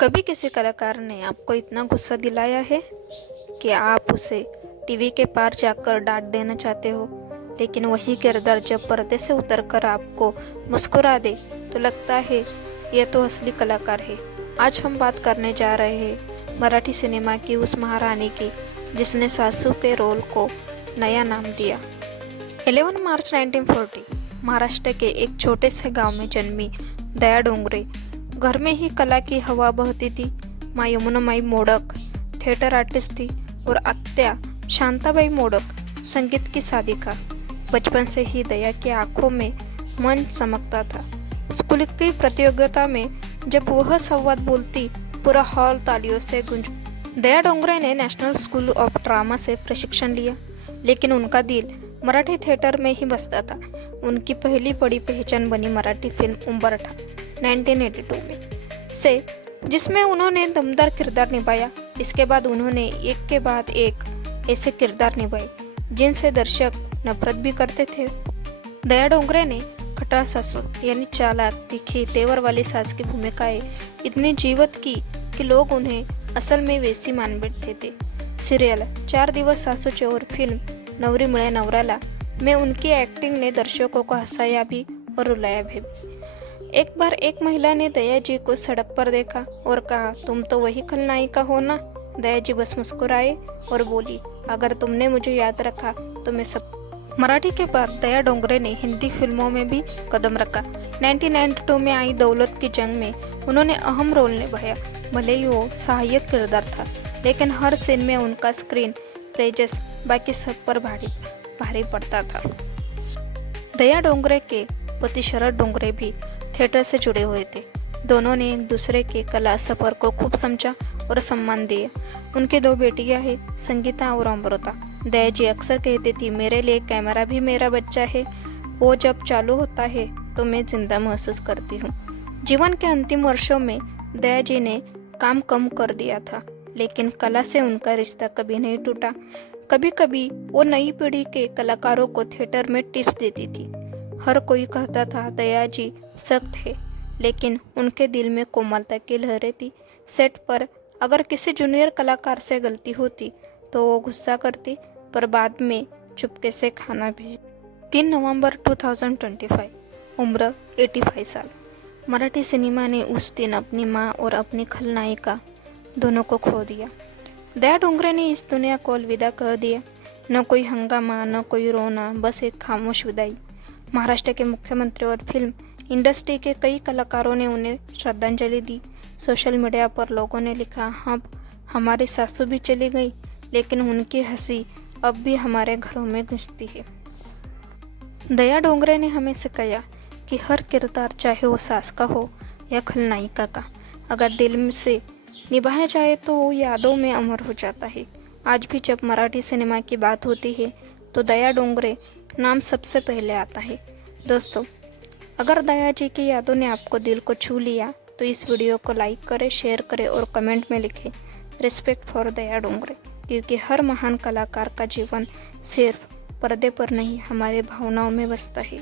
कभी किसी कलाकार ने आपको इतना गुस्सा दिलाया है कि आप उसे टीवी के पार जाकर डांट देना चाहते हो, लेकिन वही किरदार जब पर्दे से उतरकर आपको मुस्कुरा दे तो लगता है यह तो असली कलाकार है। आज हम बात करने जा रहे हैं मराठी सिनेमा की उस महारानी की जिसने सासू के रोल को नया नाम दिया। 11 मार्च 1940 महाराष्ट्र के एक छोटे से गांव में जन्मी दया डोंगरे। घर में ही कला की हवा बहती थी। माँ यमुनामाई मोडक थिएटर आर्टिस्ट थी और आत्या शांताबाई मोडक संगीत की साधिका। बचपन से ही दया की आंखों में मन चमकता था। स्कूल की प्रतियोगिता में जब वह संवाद बोलती पूरा हॉल तालियों से गूंज। दया डोंगरे ने नेशनल स्कूल ऑफ ड्रामा से प्रशिक्षण लिया, लेकिन उनका दिल मराठी थिएटर में ही बसता था। उनकी पहली बड़ी पहचान बनी मराठी फिल्म उंबरठा 1982 में से, जिसमें उन्होंने दमदार किरदार निभाया। इसके बाद उन्होंने एक के बाद एक ऐसे किरदार निभाए जिनसे दर्शक नफरत भी करते थे। दया डोंगरे ने खटाल सासू यानी चालाक, तीखी, तेवर वाली सास की भूमिकाएं इतनी जीवंत की कि लोग उन्हें असल में वैसी मान बैठते थे। सीरियल 4 दिवस सासूचे और फिल्म नवरी मिळे नवऱ्याला में उनकी एक्टिंग ने दर्शकों को हंसाया भी और रुलाया भी। एक बार एक महिला ने दया जी को सड़क पर देखा और कहा, तुम तो वही खलनायिका हो ना। दया जी बस मुस्कुराए और बोली, अगर तुमने मुझे याद रखा तो मैं सब। मराठी के बाद दया डोंगरे ने हिंदी फिल्मों में भी कदम रखा। 1992 में आई दौलत की जंग में उन्होंने अहम रोल निभाया। भले ही वो सहायक किरदार था, लेकिन हर सीन में उनका स्क्रीन प्रेजेंस बाकी सब पर भारी पड़ता था। दया डोंगरे के पति शरद डोंगरे भी थिएटर से जुड़े हुए थे। दोनों ने एक दूसरे के कला सफर को खूब समझा और सम्मान दिया। उनकी 2 बेटियां हैं, संगीता और अमृता। दया जी अक्सर कहती थी, मेरे लिए कैमरा भी मेरा बच्चा है। वो जब चालू होता है तो मैं जिंदा महसूस करती हूँ। जीवन के अंतिम वर्षों में दया जी ने काम कम कर दिया था, लेकिन कला से उनका रिश्ता कभी नहीं टूटा। कभी कभी वो नई पीढ़ी के कलाकारों को थिएटर में टिप्स देती थी। हर कोई कहता था दया जी सख्त है, लेकिन उनके दिल में कोमलता की लहरें थी। सेट पर अगर किसी जूनियर कलाकार से गलती होती तो वो गुस्सा करती, पर बाद में चुपके से खाना भेजती। 3 नवंबर 2025, उम्र 85 साल। मराठी सिनेमा ने उस दिन अपनी माँ और अपनी खलनायिका दोनों को खो दिया। दया डोंगरे ने इस दुनिया को अलविदा कह दिया। न कोई हंगामा, न कोई रोना, बस एक खामोश विदाई। महाराष्ट्र के मुख्यमंत्री और फिल्म इंडस्ट्री के कई कलाकारों ने उन्हें श्रद्धांजलि दी। सोशल मीडिया पर लोगों ने लिखा, हाँ हमारी सासू भी चली गई, लेकिन उनकी हंसी अब भी हमारे घरों में गूंजती है। दया डोंगरे ने हमें सिखाया कि हर किरदार, चाहे वो सास का हो या खलनायिका का, अगर दिल से निभाया जाए तो वो यादों में अमर हो जाता है। आज भी जब मराठी सिनेमा की बात होती है तो दया डोंगरे नाम सबसे पहले आता है। दोस्तों, अगर दया जी की यादों ने आपको दिल को छू लिया तो इस वीडियो को लाइक करें, शेयर करें और कमेंट में लिखें रिस्पेक्ट फॉर दया डोंगरे, क्योंकि हर महान कलाकार का जीवन सिर्फ पर्दे पर नहीं, हमारे भावनाओं में बसता है।